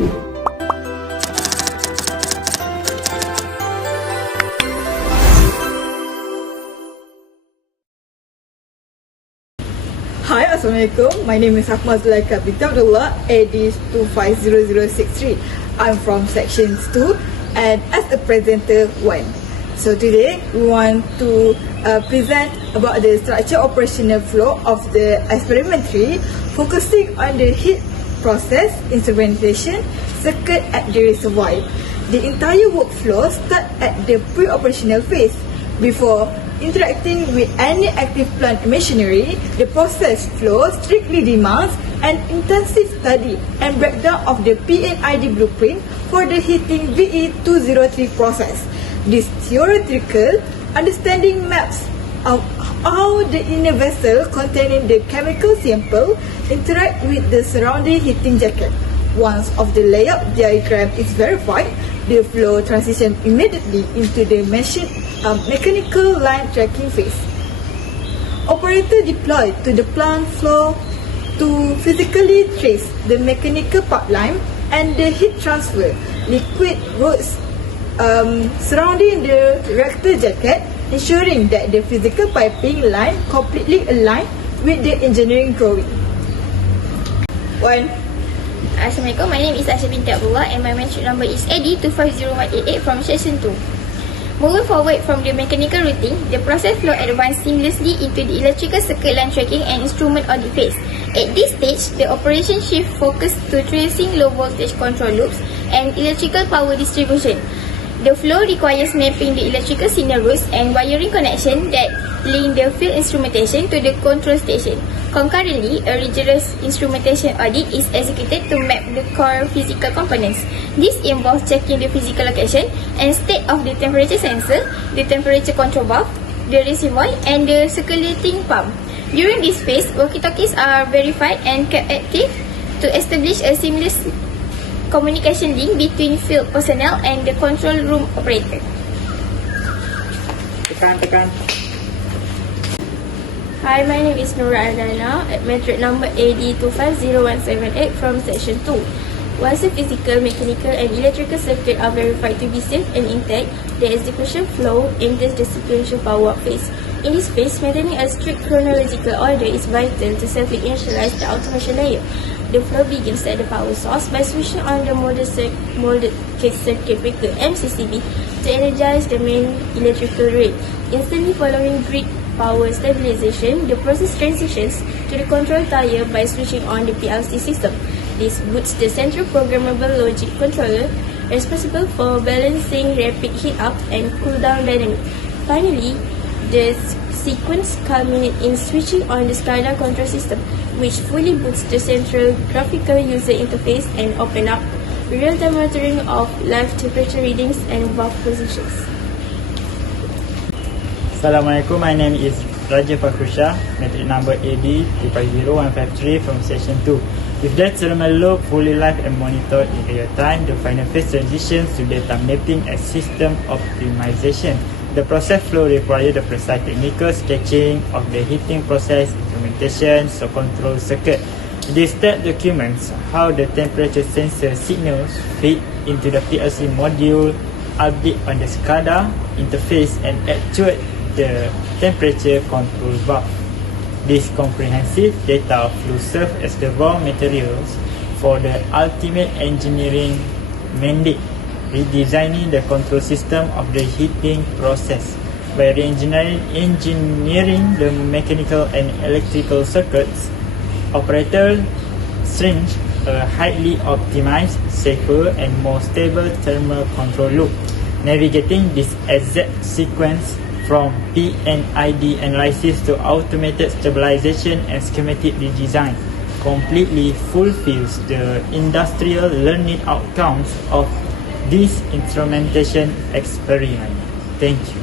Hi, Assalamualaikum. My name is Akmal Zulaika binti Abdullah, AD 250063. I'm from Section 2 and as a presenter 1. So today we want to present about the structure operational flow of the experimentary, focusing on the heat process, instrumentation, circuit at the reservoir. The entire workflow starts at the pre-operational phase. Before interacting with any active plant machinery, the process flow strictly demands an intensive study and breakdown of the P&ID blueprint for the heating VE203 process. This theoretical understanding maps of how the inner vessel containing the chemical sample interact with the surrounding heating jacket. Once of the layout diagram is verified, the flow transitions immediately into the mechanical line tracking phase. Operator deployed to the plant floor to physically trace the mechanical pipeline and the heat transfer liquid routes surrounding the reactor jacket, ensuring that the physical piping line completely aligned with the engineering drawing. 1. Assalamualaikum, my name is Asha binti Abdullah and my metric number is AD 250188 from Section 2. Moving forward from the mechanical routing, the process flow advanced seamlessly into the electrical circuit line tracking and instrument audit phase. At this stage, the operation shift focus to tracing low voltage control loops and electrical power distribution. The flow requires mapping the electrical signal routes and wiring connection that link the field instrumentation to the control station. Concurrently, a rigorous instrumentation audit is executed to map the core physical components. This involves checking the physical location and state of the temperature sensor, the temperature control valve, the reservoir, and the circulating pump. During this phase, walkie-talkies are verified and kept active to establish a seamless communication link between field personnel and the control room operator. Hi, my name is Nura Ardana at metric number AD 250178 from Section 2. Once the physical, mechanical and electrical circuit are verified to be safe and intact, the execution flow enters the sequential power-up phase. In this phase, maintaining a strict chronological order is vital to safely initialize the automation layer. The flow begins at the power source by switching on the molded case circuit breaker MCCB to energize the main electrical rate. Instantly following grid power stabilization, the process transitions to the control tier by switching on the PLC system. This boots the central programmable logic controller responsible for balancing rapid heat up and cool down dynamics. Finally, the sequence culminates in switching on the SCADA control system, which fully boots the central graphical user interface and open up real-time monitoring of live temperature readings and valve positions. Assalamualaikum, my name is Raja Fakrusha, metric number AD 250153 from Section 2. With that thermal loop fully live and monitored in real time, the final phase transitions to data mapping and system optimization. The process flow requires the precise technical sketching of the heating process, instrumentation, so control circuit. This step documents how the temperature sensor signals feed into the PLC module, update on the SCADA interface and actuate the temperature control valve. This comprehensive data flow serves as the raw materials for the ultimate engineering mandate, redesigning the control system of the heating process. By re-engineering the mechanical and electrical circuits, operator strings a highly optimized, safer and more stable thermal control loop. Navigating this exact sequence from P&ID analysis to automated stabilization and schematic redesign completely fulfills the industrial learning outcomes of this instrumentation experiment. Thank you.